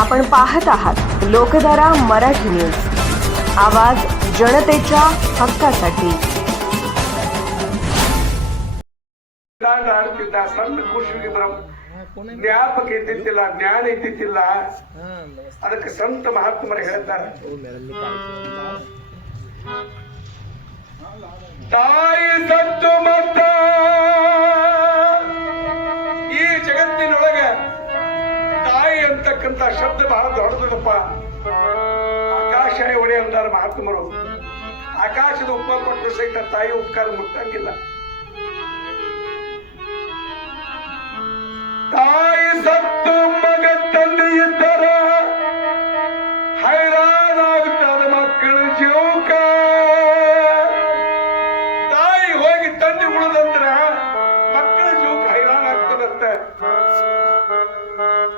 आपण पाहत आहात लोकधारा मराठी न्यूज, आवाज जनतेच्या हक्कासाठी. ಸಣ್ಣ ಖುಷಿಗೆ ಜ್ಞಾಪಕ ಇದ್ದಿದ್ದಿಲ್ಲ, ಜ್ಞಾನ ಇದ್ದಿದ್ದಿಲ್ಲ. ಅದಕ್ಕೆ ಸಂತ ಮಹಾತ್ಮರು ಹೇಳ್ತಾರೆ, ತಾಯಿ ಸತ್ತು ಮತ್ತ ಈ ಜಗತ್ತಿನೊಳಗೆ ತಾಯಿ ಅಂತಕ್ಕಂಥ ಶಬ್ದ ಬಹಳ ದೊಡ್ಡದಪ್ಪ. ಆಕಾಶ ಒಡೆ ಅಂತಾರೆ ಮಹಾತ್ಮರು. ಆಕಾಶದ ಉಪ ಕೊಟ್ಟರು ಸಹಿತ ತಾಯಿ ಉಪಕಾರ ಮುಟ್ಟಂಗಿಲ್ಲ. ತಾಯಿ ಸತ್ತು ಮಗ ತಂದೆ ಇದ್ದರ ಹೈರಾಣಾಗುತ್ತಾದ ಮಕ್ಕಳ ಜೀವಕ. ತಾಯಿ ಹೋಗಿ ತಂದೆ ಉಳಿದಂದ್ರ ಮಕ್ಕಳ ಜೀವಕ ಹೈರಾಣ ಆಗ್ತದಂತೆ.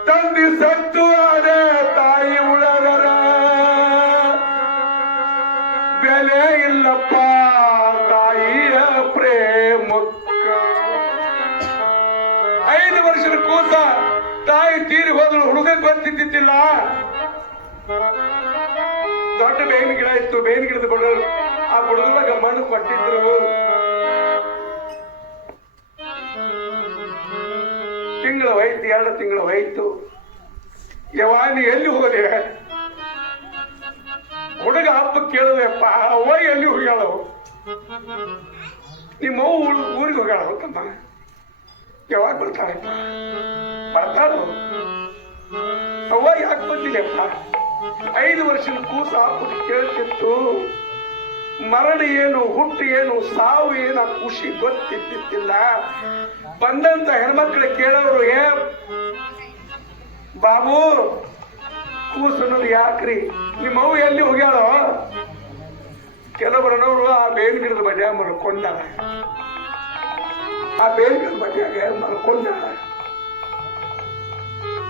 ತಂದೆ ಸತ್ತು ಆದ ತಾಯಿ ಉಳದರ ಬೆಲೆ ಇಲ್ಲಪ್ಪ ತಾಯಿಯ ಪ್ರೇಮಕ್ಕ. 5 ವರ್ಷದ ಕೂಸ ತಾಯಿ ತೀರಿ ಹೋದ್ರು, ಹುಡುಗ ಗೊತ್ತಿದ್ದಿಲ್ಲ. ದೊಡ್ಡ ಬೇವಿನ ಗಿಡ ಇತ್ತು, ಬೇವಿನ ಗಿಡದ ಬಡ ಆ ಬುಡದಾಗ ಮಣ್ಣು ಕೊಟ್ಟಿದ್ರು. ತಿಂಗಳು ಹೋಯ್ತು, 2 ತಿಂಗಳು ಹೋಯ್ತು. ಯವಾನಿ ಎಲ್ಲಿ ಹೋದೆ? ಹುಡುಗ ಹಬ್ಬ ಕೇಳದಪ್ಪ, ಅವ್ವ ಎಲ್ಲಿ ಹೋಗ್ಯಾಳ? ನಿಮ್ಮ ಊರಿಗೆ ಹೋಗ್ಯಾಳ ತಮ್ಮ. ಯಾವಾಗ ಬರ್ತಾಳಪ್ಪ? ಬರ್ತಾಳು. ಅವ್ವ ಯಾಕೆ ಬಂದಿಲ್ಲಪ್ಪ? 5 ವರ್ಷದ ಕೂಸ ಹಬ್ಬ ಕೇಳ್ತಿತ್ತು. ಮರಣ ಏನು, ಹುಟ್ಟು ಏನು, ಸಾವು ಏನು, ಆ ಖುಷಿ ಗೊತ್ತಿದ್ದಿಲ್ಲ. ಬಂದಂತ ಹೆಣ್ಮಕ್ಳು ಕೇಳೋರು, ಏ ಬಾಬು ಕೂಸು ಅನ್ನೋದು ಯಾಕ್ರಿ? ನಿಮ್ಮವ್ವ ಎಲ್ಲಿ ಹೋಗ್ಯಾಳೋ? ಕೆಲವರನವರು ಆ ಬೇವಿನ ಗಿಡದ ಬಡ್ಯಾಗ ಮಲ್ಕೊಂಡಾಳ. ಆ ಬೇವಿನ ಗಿಡದ ಬಡ್ಯಾಗ ಮಲ್ಕೊಂಡಾಳ.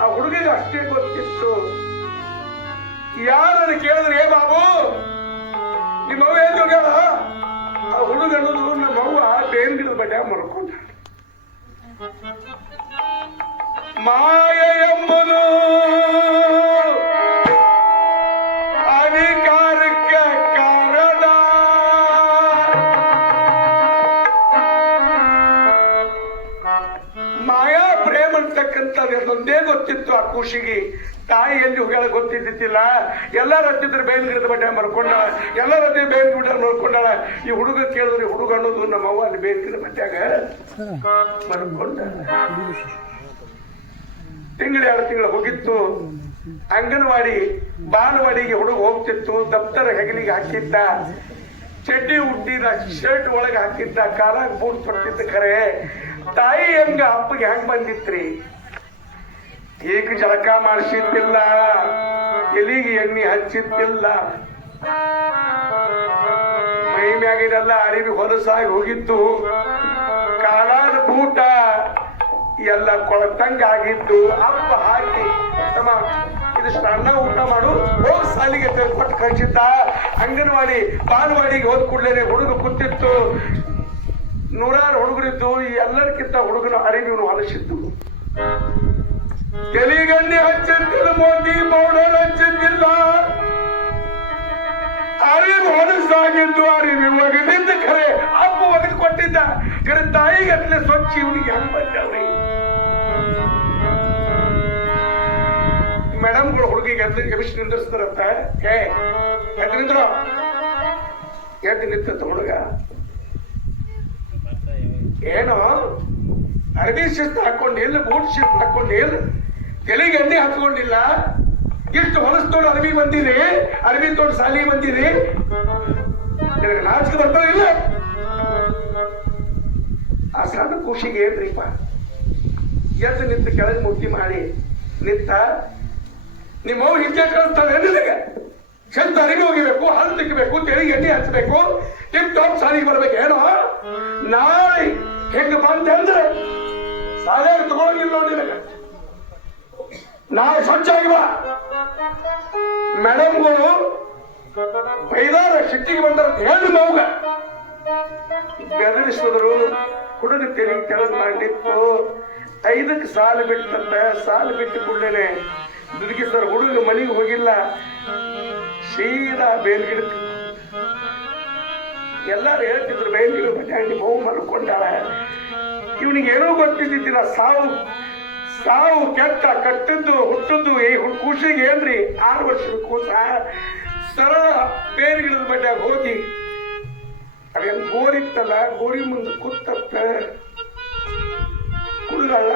ಆ ಹುಡುಗಿಗೆ ಅಷ್ಟೇ ಗೊತ್ತಿತ್ತು. ಯಾರನ್ನು ಕೇಳಿದ್ರೆ, ಏ ಬಾಬು ನಿಮ್ಮವ್ವ ಎಲ್ಲಿ ಹೋಗ್ಯಾಳ? ಆ ಹುಡುಗ ಅನ್ನೋದು ನಮ್ಮವ್ವ ಬೇವಿನ ಗಿಡದ ಬಡ್ಯಾಗ ಮಲ್ಕೊಂಡ. ಮಾಯ ಎಂಬುದು ಅಧಿಕಾರಕ್ಕೆ ಕಾರಣ. ಮಾಯಾ ಪ್ರೇಮ ಅಂತಕ್ಕಂಥದ್ದೇ ಗೊತ್ತಿತ್ತು ಆ ಖುಷಿಗೆ. ತಾಯಿ ಎಲ್ಲಿ ಹೋಗ್ಯಾಳ ಗೊತ್ತಿದ್ದಿಲ್ಲ. ಎಲ್ಲಾರು ಹತ್ತಿದ್ರು ಬೇವಿನ ಗಿಡದ ಬಡ್ಡ ಮಲ್ಕೊಂಡಾಳ, ಎಲ್ಲಾರು ಹತ್ತಿ ಬೇವಿನ ಗಿಡ ಮಲ್ಕೊಂಡಾಳ. ಈ ಹುಡುಗ ಕೇಳಿದ್ರೆ, ಹುಡುಗ ಅನ್ನೋದು ನಮ್ಮವ್ವ ಅಲ್ಲಿ ಬೇವಿನ ಗಿಡದ ಬಡ್ಡ್ಯಾಗ ಮಲ್ಕೊಂಡ. ತಿಂಗಳು 2 ತಿಂಗಳು ಹೋಗಿತ್ತು. ಅಂಗನವಾಡಿ ಬಾಲವಾಡಿಗೆ ಹುಡುಗ ಹೋಗ್ತಿತ್ತು. ದಪ್ತರ ಹೆಗಲಿಗೆ ಹಾಕಿದ್ದ, ಚಡ್ಡಿ ಹುಟ್ಟಿದ, ಶರ್ಟ್ ಒಳಗೆ ಹಾಕಿದ್ದ, ಕಾಲಾಗ ಬೂಟ್ ತೊಟ್ಟಿದ್ದ. ಖರೆ ತಾಯಿ ಹೆಂಗ ಅಪ್ಪಗೆ ಹೆಂಗ್ ಬಂದಿತ್ರಿ? ಈಗ ಜಳಕ ಮಾಡಿಸಿದ್ದಿಲ್ಲ, ಎಲಿಗೆ ಎಣ್ಣೆ ಹಚ್ಚಿದ್ದಿಲ್ಲ, ಮೈ ಮ್ಯಾಗಿನೆಲ್ಲ ಅರಿವಿ ಹೊಲಸಾಗಿ ಹೋಗಿದ್ದು, ಕಾಲಾದ ಬೂಟ ಎಲ್ಲ ಕೊಳತಂಗ ಆಗಿದ್ದು. ಅಪ್ಪ ಹಾಕಿ, ತಮ್ಮ ಇದಿಷ್ಟು ಅನ್ನ ಊಟ ಮಾಡು, ಹೋಗಿ ಸಾಲಿಗೆ ಕೊಟ್ಟು ಕಳಿಸಿದ್ದ. ಅಂಗನವಾಡಿ ಬಾಲವಾಡಿಗೆ ಹೋದ್ ಕೂಡಲೇ ಹುಡುಗ ಕೂತಿತ್ತು. 100 ಹುಡುಗರಿದ್ದು. ಎಲ್ಲರಿಗಿಂತ ಹುಡುಗನ ಅರಿವಿನು ಹೊಲಸಿದ್ದು. ತೆಲಿಗಣ್ಣೆ ಹಚ್ಚಿದ್ದಿಲ್ಲ, ಮೋದಿ ಪೌಡರ್ ಹಚ್ಚಿದ್ದಿಲ್ಲ. ಅರಿವು ಹೊಲಸಾಗಿದ್ದು, ಅರಿವಿ ಒಗದಿದ್ದು. ಖರೆ ಅಪ್ಪ ಒಗದು ಕೊಟ್ಟಿದ್ದ. ಖರೆ ತಾಯಿಗೆ ಅತ್ಲೆ ಸ್ವಚ್ಛ ಇವನಿಗೆ ಹೆಂಗ್ ಬಂದವ್ರಿ? ಮೇಡಮ್ಗಳು ಹುಡುಗಿಗೆ ಎಬ್ಬಿಸಿ ನಿಂದಿರ್ಸ್ತಾರಂತ. ಎದ್ದು ನಿಂದ್ರು, ಎದ್ದು ನಿಂತ ಹುಡುಗ ಏನೋ ಅರಬಿ ಶಿಸ್ತು ಹಾಕೊಂಡಿಲ್ಲ, ಬೂಟ್ ಶಿಸ್ತು ಹಾಕೊಂಡಿಲ್ಲ, ತೆಲಿಗೆ ಎಣ್ಣೆ ಹಚ್ಕೊಂಡಿಲ್ಲ. ಇಷ್ಟು ಹೊಲಸ್ತೋಡು ಅರಬಿ ಬಂದಿರಿ, ಅರಬಿ ತೋಡು ಸಾಲಿ ಬಂದಿರಿ, ನಿನಗೆ ನಾಚಿಕೆ ಬರ್ತಾ ಇಲ್ಲ? ಆ ಸಣ್ಣ ಖುಷಿಗೆ ಏನ್ರಿಪ್ಪ? ಎದ್ದು ನಿಂತು ಕೆಳಗೆ ಮುಟ್ಟಿ ಮಾಡಿ ನಿಂತ. ನಿಮ್ಮವ್ವ ಹಿಂದೆ ಕಳಿಸ್ತಾಳೆ ನಿನಗೆ. ಚೆಂದ ಅರಿವಿ ಹೋಗಿಬೇಕು, ಹಲ್ಲು ತಿಕ್ಕಬೇಕು, ತೆಲಿಗೆ ಎಣ್ಣೆ ಹಚ್ಚಬೇಕು, ಟಿಪ್ ಟಾಪ್ ಸಾಲಿಗೆ ಬರ್ಬೇಕು. ಏನೋ ನಾಳೆ ಹೆಂಗ ಬಂದೆ ಅಂದ್ರೆ ಸಾಲಿಯಾಗ ತಗೊಳಂಗಿಲ್ಲ ನೋಡಿ ನಿನಗೆ. ನಾಳೆ ಸ್ವಚ್ಛಾಗಿ ಬಾ. ಮೇಡಮ್ಗಳು ಬೈದಾರ, ಸಿಟ್ಟಿಗೆ ಬಂದಾರ ಹೇಳಿ ಮೌಗ ಬೆದರಿಸಿದ್ರು. ಹುಡುಗ ತೆಲಿಗೆ ಕೆಳಗೆ ಮಾಡಿತ್ತು. 5ಕ್ಕೆ ಸಾಲು ಬಿಟ್ಟಂತ. ಸಾಲು ಬಿಟ್ಟು ಕೂಡಲೇ ದುರ್ಗಿ ಸರ್ ಹುಡುಗ ಮನೆಗೆ ಹೋಗಿಲ್ಲ, ಸೀದಾ ಬೇಲ್ಗಿಡ. ಎಲ್ಲಾರು ಹೇಳ್ತಿದ್ರು ಬೇಲ್ಗಿಡ ಮನೆ ನಿಮ್ಮ ಹೋಗಿ ಮಲ್ಕೊಂಡಾಳ. ಇವನಿಗೆ ಏನೋ ಗೊತ್ತಿದ್ದಿದ್ದಿಲ್ಲ, ಸಾವು ಕೆಟ್ಟ ಕಟ್ಟದ್ದು ಹುಟ್ಟದ್ದು ಈ ಕೂಸಿಗೆ ಏನ್ರಿ 6 ವರ್ಷದ ಕೂಸ ಸರಳ ಬೇಲ್ಗಿಡದ ಮಡ್ಯಾಗ ಹೋಗಿ ಅದೇನು ಗೋರಿತ್ತಲ್ಲ, ಗೋರಿ ಮುಂದೆ ಕೂತತ್ತ ಕುಳ್ಳಲ್ಲ.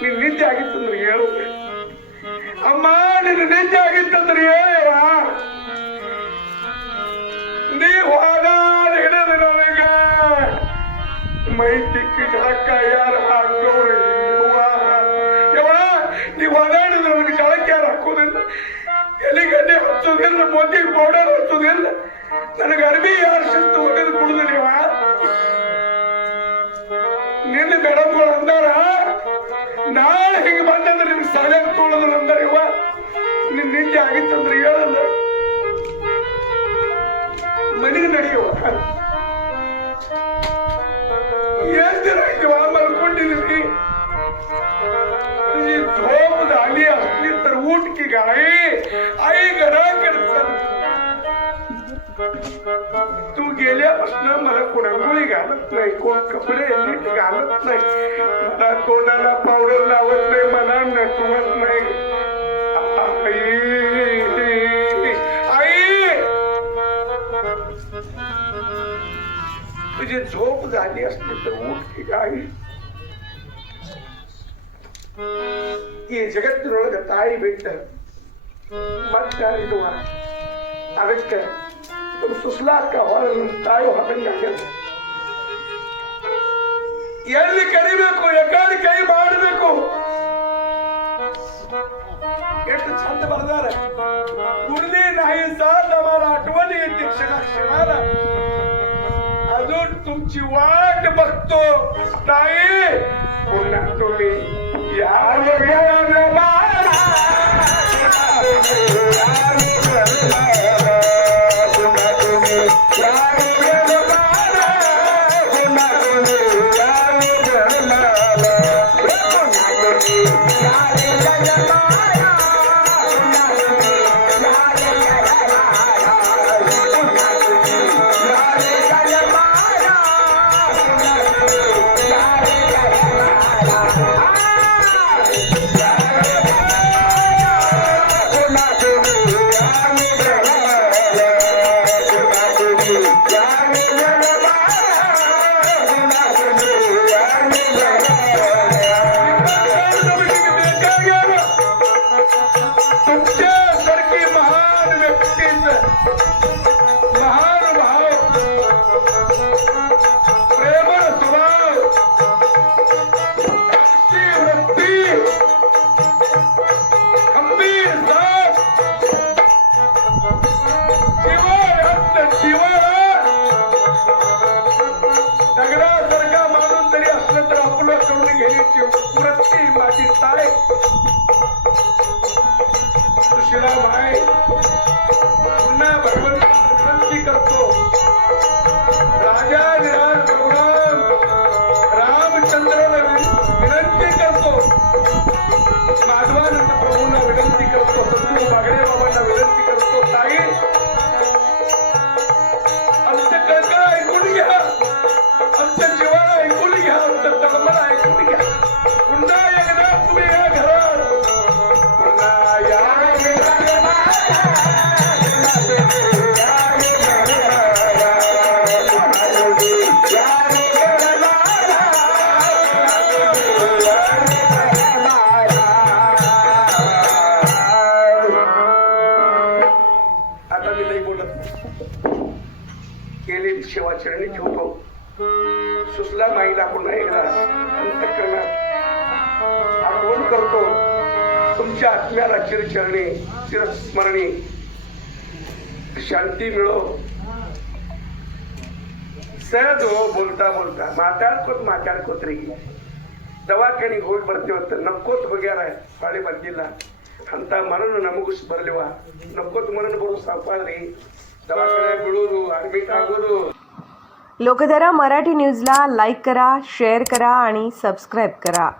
ನಿನ್ ನಿದ್ದೆ ಆಗಿತ್ತಂದ್ರೆ ಹೇಳು ಅಮ್ಮ, ನಿನ್ನ ನಿದ್ದೆ ಆಗಿತ್ತಂದ್ರೆ ಹೇಳವ. ನೀವು ಹಾಗಾದ ಹಿಡಿದು ನನಗ ಮೈ ತಿಕ್ಕಿ ಜಳಕ್ಕ ಯಾರು ಹಾಕೋರು? ನೀವು ಹಾಗಾಡಿದ್ರೆ ನನಗೆ ಜಳಕ್ಕೆ ಯಾರು ಹಾಕೋದಿಲ್ಲ, ಎಲಿಗಡ್ಡೆ ಹಚ್ಚೋದಿಲ್ಲ, ಮೊದ್ಲಿಗೆ ಪೌಡರ್ ಹಚ್ಚೋದಿಲ್ಲ, ನನಗೆ ಅರ್ಬಿ ಯಾರು ಶಿಸ್ತು ಒಗೆದು ಕುಡುದಿಲ್ಲ. ನಿನ್ನ ಮೇಡಮ್ಗಳು ಅಂದಾರ ನಾಳೆ ಹಿಂಗೆ ಬಂದಂದ್ರೆ ನಿನ್ಗೆ ಸಾಲ ತೊಳೋದಿಲ್ಲ ಅಂದಾರ. ಇವ ನಿನ್ ನಿದ್ದೆ ಆಗಿತ್ತಂದ್ರೆ ಹೇಳಲ್ಲ, ಮನೆಗೆ ನಡೆಯುವ. ಏನ್ ದಿನ ಆಯ್ತವ ಮಲ್ಕೊಂಡಿದ್ದೀವಿ, झोप झाली असली तर उठ की गाई, आई घरा करतात. तू गेल्यापासून मला कोण अंघोळी घालत नाही, कोण कपडे नीट घालत नाही, मला तोंडाला पावडर लावत नाही, मला नटवत नाही. आई तुझी झोप झाली असली तर उठ की गाई. ಈ ಜಗತ್ತಿನೊಳಗೆ ತಾಯಿ ಬಿಟ್ಟ ಮತ್ತಾರಿರುವ, ಅದಕ್ಕೆ ಸುಸ್ಲಾಕ ಹೊರ ತಾಯಿ ಹೊರದಂಗ ಎಲ್ಲಿ ಕರಿಬೇಕು, ಎಕಡೆ ಕೈ ಮಾಡಬೇಕು. ಎಷ್ಟು ಚಂದ ಬರದಾರ. कुर्ली नाही साथ आम्हाला आठवण येते क्षणाक्षणाला, अजून तुमची वाट बघतो ताई. पुन्हा तुम्ही सुशीला माय पुन्हा विनंती करतो. राजा विराट प्रभुराम रामचंद्राला विनंती करतो. माधवानंद प्रभूंना विनंती करतो. संतू बागडे बाबांना विनंती करतो. ताई आमचं कळकळ ऐकून घ्या, आमच्या जीवाला ऐकून घ्या, आमच्या धर्माला ऐकून घ्या. पुन्हा एकदा तुम्ही या घरात पुन्हा या सेवाचरणी ठेवतो. सुसला माईला पुन्हा एकदा अंतःकरणात आठवण करतो. तुमच्या आत्म्याला चिरचरणी चिरस्मरणी शांती मिळो. सहज हो बोलता बोलता ಮಾತಾಡ್ಕೋತ ರೀ ದವಾಖಾನಿಗೆ ಹೋಗಿ ಬರ್ತೀವತ್ತ ನಕ್ಕೋತ್ ಹೋಗ್ಯಾರ ಬಾಳೆ ಬಂದಿಲ್ಲ ಅಂತ ಮರಣ ನಮಗೂ ಬರ್ಲಿವ. ನಕ್ಕೋತ್ ಮರಣ ಬರೋ ಸಾಪಾದ್ರಿ ದವಾಖಾನೆ ಬಿಡೋದು, ಅಡ್ಮಿಟ್ ಆಗೋದು. लोकधारा मराठी न्यूजला लाईक करा, शेअर करा आणि सबस्क्राईब करा.